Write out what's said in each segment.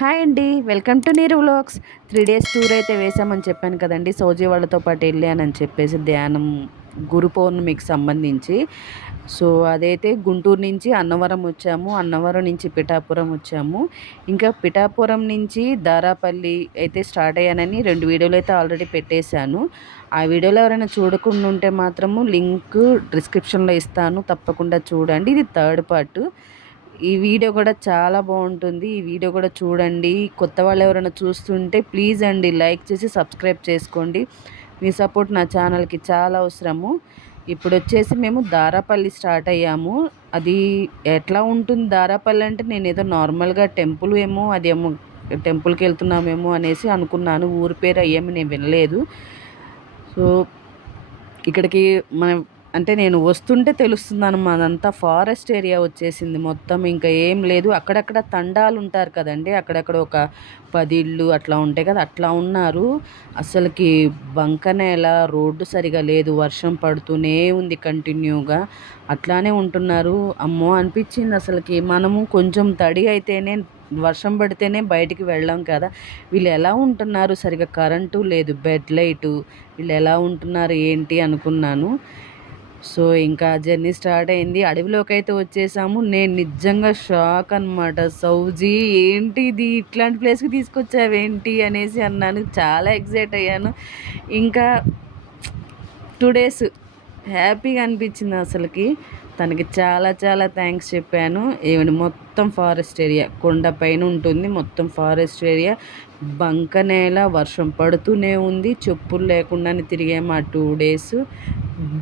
Hi అండి, welcome to నీరు vlogs. 3 days tour అయితే వేసామని చెప్పాను కదండి. సౌజీ వాళ్ళతో పాటు వెళ్ళానని చెప్పేసి ధ్యానం గురు పౌర్ణమికి సంబంధించి. సో అదైతే గుంటూరు నుంచి అన్నవరం వచ్చాము, అన్నవరం నుంచి పిఠాపురం వచ్చాము. ఇంకా పిఠాపురం నుంచి దారాపల్లి అయితే స్టార్ట్ అయ్యానని 2 వీడియోలు అయితే ఆల్రెడీ పెట్టేశాను. ఆ వీడియోలో ఎవరైనా చూడకుండా ఉంటే మాత్రము లింక్ డిస్క్రిప్షన్లో ఇస్తాను, తప్పకుండా చూడండి. ఇది థర్డ్ పార్ట్. ఈ వీడియో కూడా చాలా బాగుంటుంది, ఈ వీడియో కూడా చూడండి. కొత్త వాళ్ళు ఎవరైనా చూస్తుంటే ప్లీజ్ అండి లైక్ చేసి సబ్స్క్రైబ్ చేసుకోండి. మీ సపోర్ట్ నా ఛానల్కి చాలా అవసరము. ఇప్పుడు వచ్చేసి మేము దారాపల్లి స్టార్ట్ అయ్యాము. అది ఎట్లా ఉంటుంది దారాపల్లి అంటే, నేను ఏదో నార్మల్గా టెంపుల్ ఏమో, అదేమో టెంపుల్కి వెళ్తున్నామేమో అనేసి అనుకున్నాను. ఊరి పేరు అయ్యేమో నేను వినలేదు. సో ఇక్కడికి మనం అంటే నేను వస్తుంటే తెలుస్తుందన్నమాట, అదంతా ఫారెస్ట్ ఏరియా వచ్చేసింది మొత్తం. ఇంకా ఏం లేదు, అక్కడక్కడ తండాలు ఉంటారు కదండి, అక్కడక్కడ ఒక 10 ఇళ్ళు అట్లా ఉంటాయి కదా, అట్లా ఉన్నారు. అసలుకి బంకనేల, రోడ్డు సరిగా లేదు, వర్షం పడుతూనే ఉంది కంటిన్యూగా, అట్లానే ఉంటున్నారు. అమ్మో అనిపించింది అసలుకి. మనము కొంచెం తడి అయితేనే, వర్షం పడితేనే బయటికి వెళ్ళాం కదా, వీళ్ళు ఎలా ఉంటున్నారు, సరిగా కరెంటు లేదు, బెడ్ లైటు, వీళ్ళు ఎలా ఉంటున్నారు ఏంటి అనుకున్నాను. సో ఇంకా జర్నీ స్టార్ట్ అయింది. అడవిలోకి అయితే వచ్చేసాము. నేను నిజంగా షాక్ అనమాట. సౌజీ ఏంటి ఇది, ఇట్లాంటి ప్లేస్కి తీసుకొచ్చావేంటి అనేసి అన్నాను. చాలా ఎక్సైట్ అయ్యాను. ఇంకా 2 days హ్యాపీగా అనిపించింది అసలుకి. తనకి చాలా చాలా థ్యాంక్స్ చెప్పాను. ఏమండి, మొత్తం ఫారెస్ట్ ఏరియా, కొండ పైన ఉంటుంది, మొత్తం ఫారెస్ట్ ఏరియా, బంక నేల, వర్షం పడుతూనే ఉంది, చెప్పులు లేకుండానే తిరిగాము ఆ 2 days.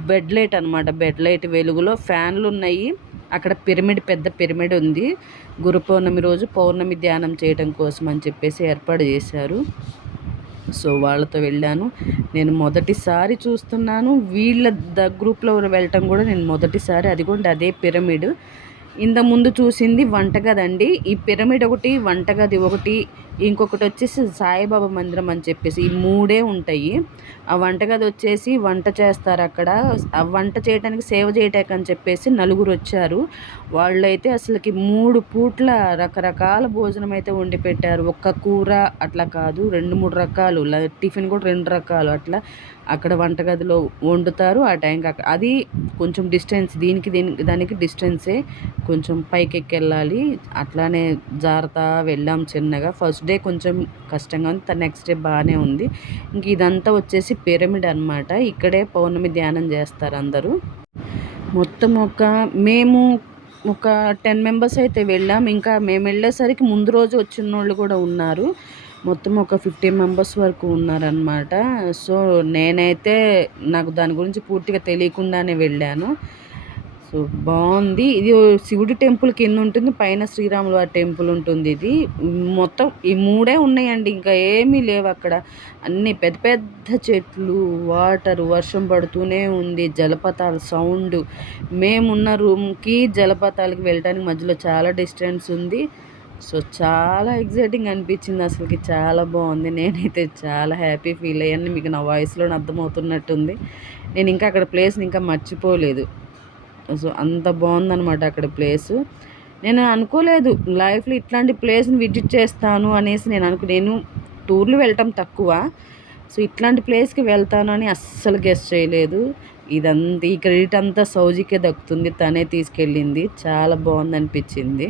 బెడ్ లైట్ అనమాట, బెడ్ లైట్ వెలుగులో ఫ్యాన్లు ఉన్నాయి. అక్కడ పిరమిడ్, పెద్ద పిరమిడ్ ఉంది. గురు పౌర్ణమి రోజు పౌర్ణమి ధ్యానం చేయడం కోసం అని చెప్పేసి ఏర్పాటు చేశారు. సో వాళ్ళతో వెళ్ళాను. నేను మొదటిసారి చూస్తున్నాను, వీళ్ళ గ్రూప్లో వెళ్ళటం కూడా నేను మొదటిసారి. అదిగోండి అదే పిరమిడ్. ఇంతకుముందు చూసింది వంటగది అండి. ఈ పిరమిడ్ ఒకటి, వంటగది ఒకటి, ఇంకొకటి వచ్చేసి సాయిబాబా మందిరం అని చెప్పేసి, ఈ 3 ఉంటాయి. ఆ వంటగది వచ్చేసి వంట చేస్తారు అక్కడ. ఆ వంట చేయడానికి, సేవ చేయటానికి అని చెప్పేసి 4 వచ్చారు. వాళ్ళైతే అసలుకి 3 పూట్ల రకరకాల భోజనం అయితే వండి పెట్టారు. ఒక్క కూర అట్లా కాదు, 2-3 రకాలు, టిఫిన్ కూడా 2 రకాలు అట్లా అక్కడ వంటగదిలో వండుతారు. ఆ టైంకి అక్కడ, అది కొంచెం డిస్టెన్స్, దానికి డిస్టెన్సే, కొంచెం పైకి ఎక్కి వెళ్ళాలి. అట్లానే జాగ్రత్త వెళ్ళాం చిన్నగా. ఫస్ట్ డే కొంచెం కష్టంగా ఉంది, నెక్స్ట్ డే బాగానే ఉంది. ఇంక ఇదంతా వచ్చేసి పిరమిడ్ అనమాట. ఇక్కడే పౌర్ణమి ధ్యానం చేస్తారు అందరూ. మొత్తం మేము ఒక 10 మెంబర్స్ అయితే వెళ్ళాం. ఇంకా మేము వెళ్ళేసరికి ముందు రోజు వచ్చిన వాళ్ళు కూడా ఉన్నారు. మొత్తం ఒక 15 మెంబర్స్ వరకు ఉన్నారనమాట. సో నేనైతే, నాకు దాని గురించి పూర్తిగా తెలియకుండానే వెళ్ళాను. సో బాగుంది. ఇది శివుడి టెంపుల్ కింద ఉంటుంది, పైన శ్రీరాముల వారి టెంపుల్ ఉంటుంది. ఇది మొత్తం ఈ 3 ఉన్నాయండి, ఇంకా ఏమీ లేవు అక్కడ. అన్ని పెద్ద పెద్ద చెట్లు, వాటర్, వర్షం పడుతూనే ఉంది, జలపాతాల సౌండ్. మేమున్న రూమ్కి జలపాతాలకి వెళ్ళడానికి మధ్యలో చాలా డిస్టెన్స్ ఉంది. సో చాలా ఎగ్జైటింగ్ అనిపించింది అసలుకి, చాలా బాగుంది. నేనైతే చాలా హ్యాపీ ఫీల్ అయ్యాను. మీకు నా వాయిస్లో అర్థమవుతున్నట్టుంది. నేను ఇంకా అక్కడ ప్లేస్ని ఇంకా మర్చిపోలేదు. సో అంత బాగుందనమాట అక్కడ ప్లేసు. నేను అనుకోలేదు లైఫ్లో ఇట్లాంటి ప్లేస్ని విజిట్ చేస్తాను అనేసి. నేను టూర్లు వెళ్ళటం తక్కువ, సో ఇట్లాంటి ప్లేస్కి వెళ్తాను అని అస్సలు గెస్ చేయలేదు. ఈ క్రెడిట్ అంతా సౌజీకే దక్కుతుంది, తనే తీసుకెళ్ళింది. చాలా బాగుంది అనిపించింది.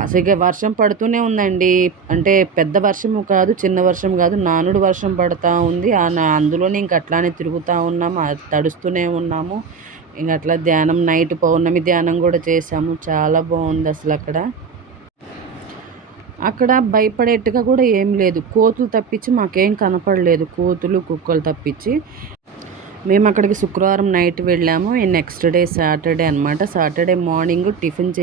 అసలు వర్షం పడుతూనే ఉందండి. అంటే పెద్ద వర్షము కాదు, చిన్న వర్షం కాదు, నానుడు వర్షం పడుతూ ఉంది. అందులోనే ఇంక అట్లానే తిరుగుతూ ఉన్నాము, తడుస్తూనే ఉన్నాము. ఇంక అట్లా ధ్యానం, నైట్ పౌర్ణమి ధ్యానం కూడా చేసాము. చాలా బాగుంది అసలు అక్కడ భయపడేట్టుగా కూడా ఏం లేదు. కోతులు తప్పించి మాకేం కనపడలేదు, కోతులు కుక్కలు తప్పించి. మేము అక్కడికి శుక్రవారం నైట్ వెళ్ళాము. నెక్స్ట్ డే సాటర్డే అనమాట. సాటర్డే మార్నింగ్ టిఫిన్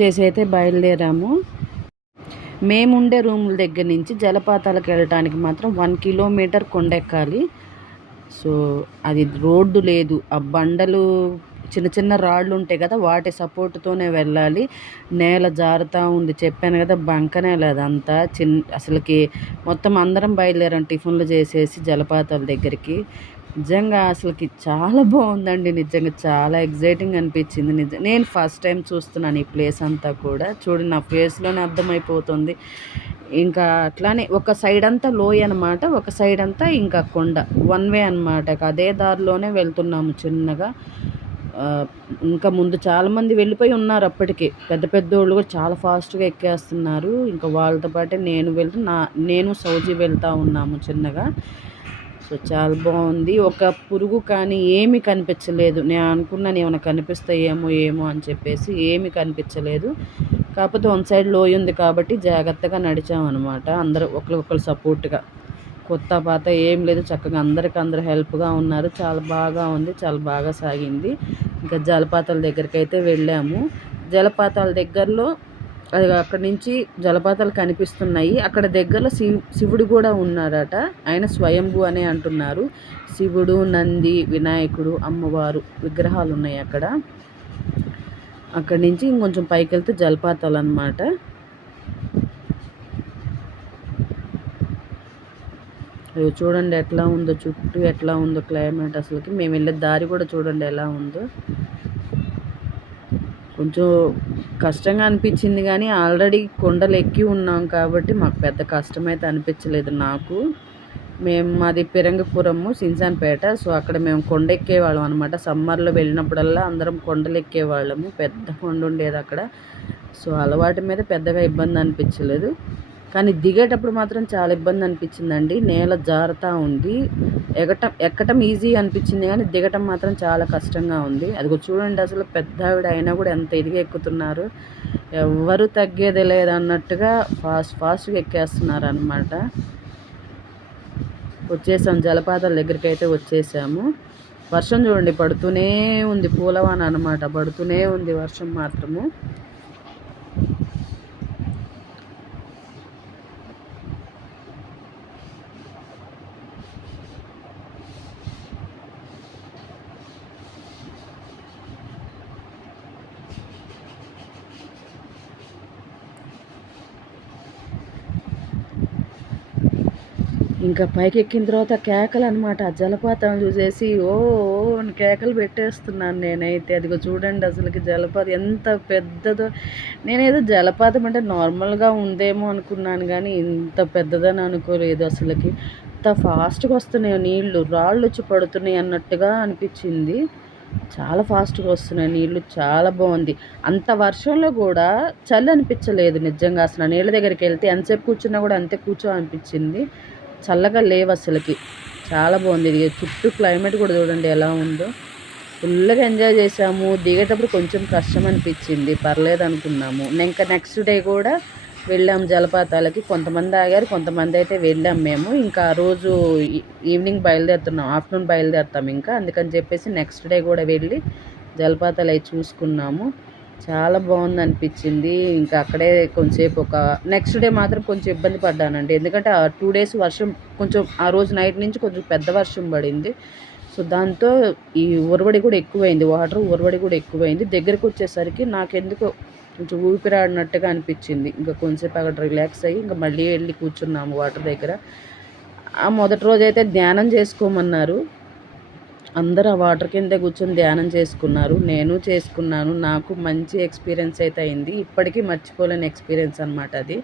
చేసి అయితే బయలుదేరాము. మేముండే రూముల దగ్గర నుంచి జలపాతాలకు వెళ్ళడానికి మాత్రం 1 kilometer కొండెక్కాలి. సో అది రోడ్డు లేదు, ఆ బండలు, చిన్న చిన్న రాళ్ళు ఉంటాయి కదా, వాటి సపోర్ట్తోనే వెళ్ళాలి. నేల జారుతూ ఉంది, చెప్పాను కదా, బంక నేల అదంతా. అసలుకి మొత్తం అందరం బయలుదేరాం టిఫిన్లు చేసేసి జలపాతాల దగ్గరికి. నిజంగా అసలకి చాలా బాగుందండి. నిజంగా చాలా ఎక్సైటింగ్ అనిపించింది. నేను ఫస్ట్ టైం చూస్తున్నాను ఈ ప్లేస్ అంతా కూడా. చూడండి నా ఫేస్‌లోనే అర్థమైపోతుంది. ఇంకా అట్లానే ఒక సైడ్ అంతా లోయ అనమాట. ఒక సైడ్ అంతా ఇంకా కొండ. వన్ వే అనమాట. అదే దారిలోనే వెళ్తున్నాము చిన్నగా. ఆహ్, ఇంకా ముందు చాలామంది వెళ్ళిపోయి ఉన్నారు అప్పటికే. పెద్ద పెద్దోళ్ళు కూడా చాలా ఫాస్ట్‌గా ఎక్కేస్తున్నారు. ఇంకా వాళ్ళతో పాటే నేను సౌజీ వెళ్తా ఉన్నాము చిన్నగా. సో, చాలా బావుంది. ఒక పురుగు కానీ ఏమీ కనిపించలేదు. నేను అనుకున్నాను ఏమైనా కనిపిస్తాయేమో ఏమో అని చెప్పేసి ఏమీ కనిపించలేదు. కాకపోతే వన్ సైడ్ లోయ ఉంది కాబట్టి జాగ్రత్తగా నడిచామనమాట. అందరూ ఒకళ్ళకొకళ్ళు సపోర్ట్‌గా. కొత్త పాత ఏం లేదు. చక్కగా అందరికి హెల్ప్‌గా ఉన్నారు. చాలా బాగా ఉంది. చాలా బాగా సాగింది. ఇంకా జలపాతాల దగ్గరికైతే వెళ్ళాము. జలపాతాల దగ్గరలో అక్కడి నుంచి జలపాతాలు కనిపిస్తున్నాయి. అక్కడ దగ్గరలో శివుడు కూడా ఉన్నాడట. ఆయన స్వయంభూ అనే అంటున్నారు. శివుడు, నంది, వినాయకుడు, అమ్మవారు విగ్రహాలు ఉన్నాయి అక్కడ. అక్కడి నుంచి ఇంకొంచెం పైకెళ్తే జలపాతాలు అన్నమాట. చూడండి ఎట్లా ఉందో, చుట్టూ ఎట్లా ఉందో క్లైమేట్ అసలుకి. మేము వెళ్ళే దారి కూడా చూడండి ఎలా ఉందో. కొంచెం కష్టంగా అనిపించింది కానీ ఆల్రెడీ కొండలు ఎక్కి ఉన్నాం కాబట్టి మాకు పెద్ద కష్టమైతే అనిపించలేదు నాకు. మాది పిరంగపురము, సింసాన్పేట. సో అక్కడ మేము కొండ ఎక్కేవాళ్ళం అనమాట. సమ్మర్లో వెళ్ళినప్పుడల్లా అందరం కొండలు ఎక్కేవాళ్ళము. పెద్ద కొండ ఉండేది అక్కడ. సో అలవాటు మీద పెద్దగా ఇబ్బంది అనిపించలేదు. కానీ దిగేటప్పుడు మాత్రం చాలా ఇబ్బంది అనిపించిందండి. నేల జారుతూ ఉంది. ఎక్కటం ఈజీ అనిపించింది కానీ దిగటం మాత్రం చాలా కష్టంగా ఉంది. అదిగో చూడండి అసలు పెద్దావిడ అయినా కూడా ఎంత ఇదిగా ఎక్కుతున్నారు. ఎవ్వరు తగ్గేది లేదన్నట్టుగా ఫాస్ట్గా ఎక్కేస్తున్నారు అనమాట. వచ్చేసాం, జలపాతాల దగ్గరికి అయితే వచ్చేసాము. వర్షం చూడండి పడుతూనే ఉంది. పూలవాన అనమాట. పడుతూనే ఉంది వర్షం మాత్రము. ఇంకా పైకి ఎక్కిన తర్వాత కేకలు అనమాట. ఆ జలపాతం చూసేసి ఓ అని కేకలు పెట్టేస్తున్నాను నేనైతే. అదిగో చూడండి అసలుకి జలపాతం ఎంత పెద్దదో. నేనేదో జలపాతం అంటే నార్మల్గా ఉందేమో అనుకున్నాను కానీ ఇంత పెద్దదని అనుకోలేదు అసలుకి. ఇంత ఫాస్ట్గా వస్తున్నాయి నీళ్లు, రాళ్ళు వచ్చి పడుతున్నాయి అన్నట్టుగా అనిపించింది. చాలా ఫాస్ట్గా వస్తున్నాయి నీళ్లు. చాలా బాగుంది. అంత వర్షంలో కూడా చలి అనిపించలేదు నిజంగా. అసలు నీళ్ళ దగ్గరికి వెళ్తే ఎంతసేపు కూర్చున్నా కూడా అంతే అనిపించింది. చల్లగా లేవు అసలుకి. చాలా బాగుంది. ఇది చుట్టూ క్లైమేట్ కూడా చూడండి ఎలా ఉందో. ఫుల్గా ఎంజాయ్ చేసాము. దిగేటప్పుడు కొంచెం కష్టం అనిపించింది, పర్లేదు అనుకున్నాము. ఇంకా నెక్స్ట్ డే కూడా వెళ్ళాము జలపాతాలకి. కొంతమంది ఆగారు, కొంతమంది అయితే వెళ్ళాం మేము. ఇంకా ఆ రోజు ఈవినింగ్ బయలుదేరుతున్నాం, ఆఫ్టర్నూన్ బయలుదేరుతాం ఇంకా. అందుకని చెప్పేసి నెక్స్ట్ డే కూడా వెళ్ళి జలపాతాలు అవి చూసుకున్నాము. చాలా బాగుంది అనిపించింది. ఇంకా అక్కడే కొంచెంసేపు నెక్స్ట్ డే మాత్రం కొంచెం ఇబ్బంది పడ్డానండి. ఎందుకంటే ఆ 2 డేస్ వర్షం, కొంచెం ఆ రోజు నైట్ నుంచి కొంచెం పెద్ద వర్షం పడింది. సో దాంతో ఈ ఉరవడి కూడా ఎక్కువైంది. ఉరవడి కూడా ఎక్కువైంది. దగ్గరికి వచ్చేసరికి నాకెందుకో కొంచెం ఊపిరాడినట్టుగా అనిపించింది. ఇంకా కొంచెంసేపు అక్కడ రిలాక్స్ అయ్యి ఇంకా మళ్ళీ వెళ్ళి కూర్చున్నాము వాటర్ దగ్గర. ఆ మొదటి రోజైతే ధ్యానం చేసుకోమన్నారు. అందరూ ఆ వాటర్ కిందే కూర్చొని ధ్యానం చేసుకున్నారు. నేను చేసుకున్నాను. నాకు మంచి ఎక్స్పీరియన్స్ అయితే అయింది. ఇప్పటికీ మర్చిపోలేని ఎక్స్పీరియన్స్ అనమాట అది.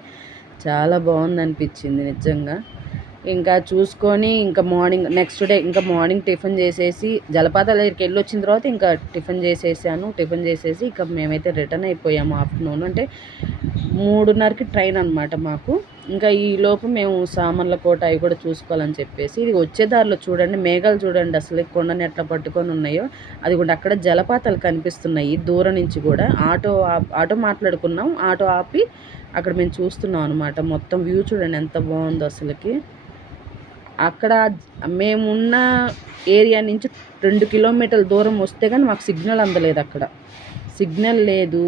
చాలా బాగుందనిపించింది నిజంగా. ఇంకా చూసుకొని ఇంకా నెక్స్ట్ డే ఇంకా మార్నింగ్ టిఫిన్ చేసేసి జలపాతాల దగ్గరికి వెళ్ళి వచ్చిన తర్వాత ఇంకా టిఫిన్ చేసేసి ఇంకా మేమైతే రిటర్న్ అయిపోయాము. ఆఫ్టర్నూన్ అంటే 3:30కి ట్రైన్ అనమాట మాకు. ఇంకా ఈ లోపు మేము సామర్లకోట అవి కూడా చూసుకోవాలని చెప్పేసి, ఇది వచ్చే దారిలో చూడండి మేఘాలు చూడండి అసలు కొండని ఎట్లా పట్టుకొని ఉన్నాయో. అది కూడా అక్కడ జలపాతాలు కనిపిస్తున్నాయి దూరం నుంచి కూడా. ఆటో మాట్లాడుకున్నాం. ఆటో ఆపి అక్కడ మేము చూస్తున్నాం అనమాట. మొత్తం వ్యూ చూడండి ఎంత బాగుందో అసలుకి. అక్కడ మేమున్న ఏరియా నుంచి 2 కిలోమీటర్ల దూరం వస్తే కానీ మాకు సిగ్నల్ అందలేదు. అక్కడ సిగ్నల్ లేదు,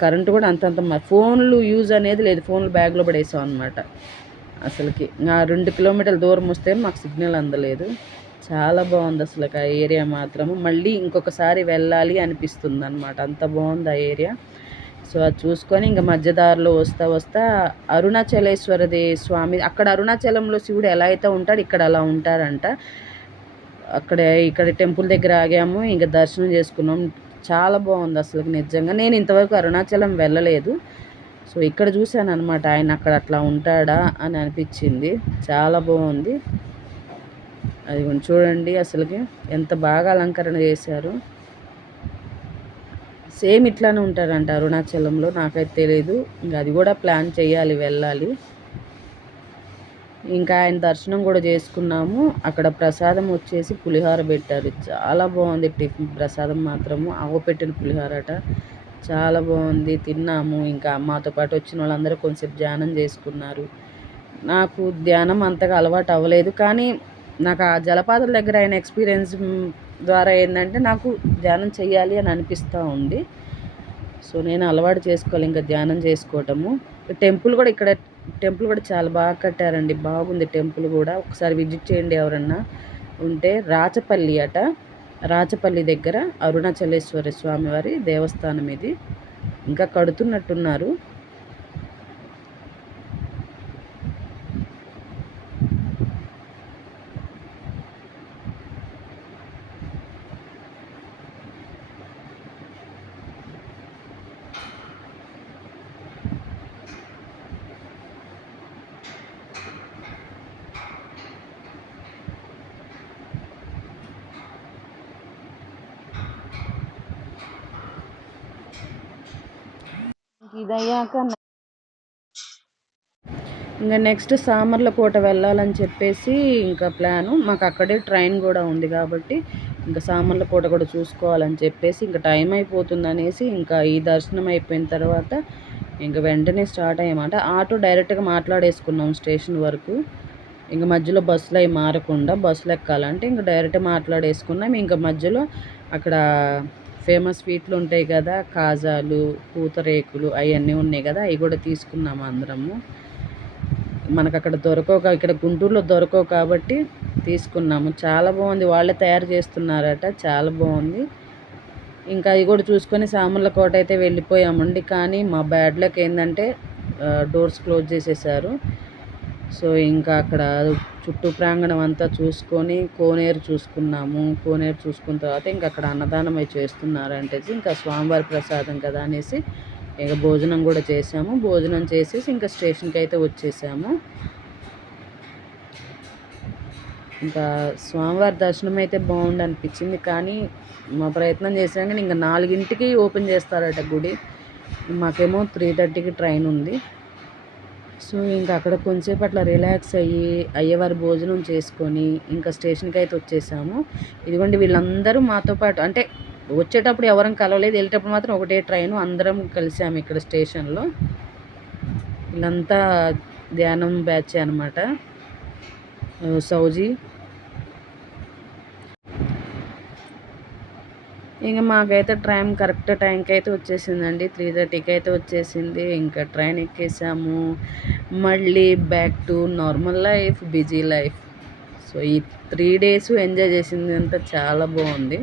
కరెంటు కూడా అంతంత. ఫోన్లు యూజ్ అనేది లేదు. ఫోన్లు బ్యాగ్లో పడేసాం అనమాట. అసలుకి 2 కిలోమీటర్ల దూరం వస్తే మాకు సిగ్నల్ అందలేదు. చాలా బాగుంది అసలు ఆ ఏరియా మాత్రము. మళ్ళీ ఇంకొకసారి వెళ్ళాలి అనిపిస్తుంది అనమాట. అంత బాగుంది ఆ ఏరియా. సో అది చూసుకొని ఇంకా మధ్యదారిలో వస్తా అరుణాచలేశ్వరది స్వామి. అక్కడ అరుణాచలంలో శివుడు ఎలా అయితే ఉంటాడు ఇక్కడ అలా ఉంటాడంట. ఇక్కడ టెంపుల్ దగ్గర ఆగాము, ఇంకా దర్శనం చేసుకున్నాం. చాలా బాగుంది అసలు నిజంగా. నేను ఇంతవరకు అరుణాచలం వెళ్ళలేదు. సో ఇక్కడ చూశాను అనమాట, ఆయన అక్కడ అట్లా ఉంటాడా అని అనిపించింది. చాలా బాగుంది. అది కొంచెం చూడండి అసలుకి ఎంత బాగా అలంకరణ చేశారు. సేమ్ ఇట్లానే ఉంటారంట అరుణాచలంలో, నాకైతే తెలియదు. ఇంకా అది కూడా ప్లాన్ చేయాలి, వెళ్ళాలి. ఇంకా ఆయన దర్శనం కూడా చేసుకున్నాము. అక్కడ ప్రసాదం వచ్చేసి పులిహోర పెట్టారు. చాలా బాగుంది టిఫిన్ ప్రసాదం మాత్రము. పెట్టిన పులిహోరట చాలా బాగుంది. తిన్నాము. ఇంకా మాతో పాటు వచ్చిన వాళ్ళందరూ కొంచెం ధ్యానం చేసుకున్నారు. నాకు ధ్యానం అంతగా అలవాటు అవ్వలేదు, కానీ నాకు ఆ జలపాతాల దగ్గర అయిన ఎక్స్పీరియన్స్ ద్వారా ఏంటంటే నాకు ధ్యానం చెయ్యాలి అని అనిపిస్తూ ఉంది. సో నేను అలవాటు చేసుకోవాలి ఇంకా ధ్యానం చేసుకోవటము. టెంపుల్ కూడా చాలా బాగా కట్టారండి. బాగుంది టెంపుల్ కూడా. ఒకసారి విజిట్ చేయండి ఎవరన్నా ఉంటే. రాచపల్లి అట, రాచపల్లి దగ్గర అరుణాచలేశ్వర స్వామివారి దేవస్థానం ఇది. ఇంకా కడుతున్నట్టున్నారు. ఇదయ్యాక ఇంకా నెక్స్ట్ సామర్లకోట వెళ్ళాలని చెప్పేసి ఇంకా ప్లాను. మాకు అక్కడే ట్రైన్ కూడా ఉంది కాబట్టి ఇంకా సామర్లకోట కూడా చూసుకోవాలని చెప్పేసి ఇంకా టైం అయిపోతుంది అనేసి ఇంకా ఈ దర్శనం అయిపోయిన తర్వాత ఇంకా వెంటనే స్టార్ట్ అయ్యామాట. ఆటో డైరెక్ట్గా మాట్లాడేసుకున్నాం స్టేషన్ వరకు. ఇంకా మధ్యలో బస్సులు అవి మారకుండా బస్సులు ఎక్కాలంటే ఇంకా డైరెక్ట్ మాట్లాడేసుకున్నాం. ఇంకా మధ్యలో అక్కడ ఫేమస్ స్వీట్లు ఉంటాయి కదా, కాజాలు, పూతరేకులు అవన్నీ ఉన్నాయి కదా, అవి కూడా తీసుకున్నాము అందరము. మనకు అక్కడ దొరకవు, ఇక్కడ గుంటూరులో దొరకవు కాబట్టి తీసుకున్నాము. చాలా బాగుంది, వాళ్ళే తయారు చేస్తున్నారట, చాలా బాగుంది. ఇంకా అవి కూడా చూసుకొని సామర్లకోట అయితే వెళ్ళిపోయామండి. కానీ మా బ్యాడ్ లక్ ఏంటంటే డోర్స్ క్లోజ్ చేసేసారు. సో ఇంకా అక్కడ చుట్టూ ప్రాంగణం అంతా చూసుకొని కోనేరు చూసుకున్నాము. కోనేరు చూసుకున్న తర్వాత ఇంకా అక్కడ అన్నదానం అవి చేస్తున్నారంటే ఇంకా స్వామివారి ప్రసాదం కదా అనేసి ఇంకా భోజనం కూడా చేసాము. భోజనం చేసేసి ఇంకా స్టేషన్కి అయితే వచ్చేసాము. ఇంకా స్వామివారి దర్శనం అయితే బాగుంది అనిపించింది. కానీ మా ప్రయత్నం చేసాం కానీ ఇంకా 4ంటికి ఓపెన్ చేస్తారట గుడి. మాకేమో 3:30కి ట్రైన్ ఉంది. సో ఇంకా అక్కడ కొంచెంసేపు అట్లా రిలాక్స్ అయ్యేవారు భోజనం చేసుకొని ఇంకా స్టేషన్కి అయితే వచ్చేసాము. ఇదిగోండి వీళ్ళందరూ మాతో పాటు, అంటే వచ్చేటప్పుడు ఎవరం కలవలేదు, వెళ్ళేటప్పుడు మాత్రం ఒకటే ట్రైను, అందరం కలిసాము ఇక్కడ స్టేషన్లో. వీళ్ళంతా ధ్యానం బ్యాచ్ అనమాట. సౌజీ ఇంకా మాకైతే ట్రైన్ కరెక్ట్ టైంకి అయితే వచ్చేసిందండి. 3:30కి అయితే వచ్చేసింది. ఇంకా ట్రైన్ ఎక్కేసాము. మళ్ళీ back to normal life, busy life. So ఈ 3 days ఎంజాయ్ చేసింది అంతా చాలా బాగుంది.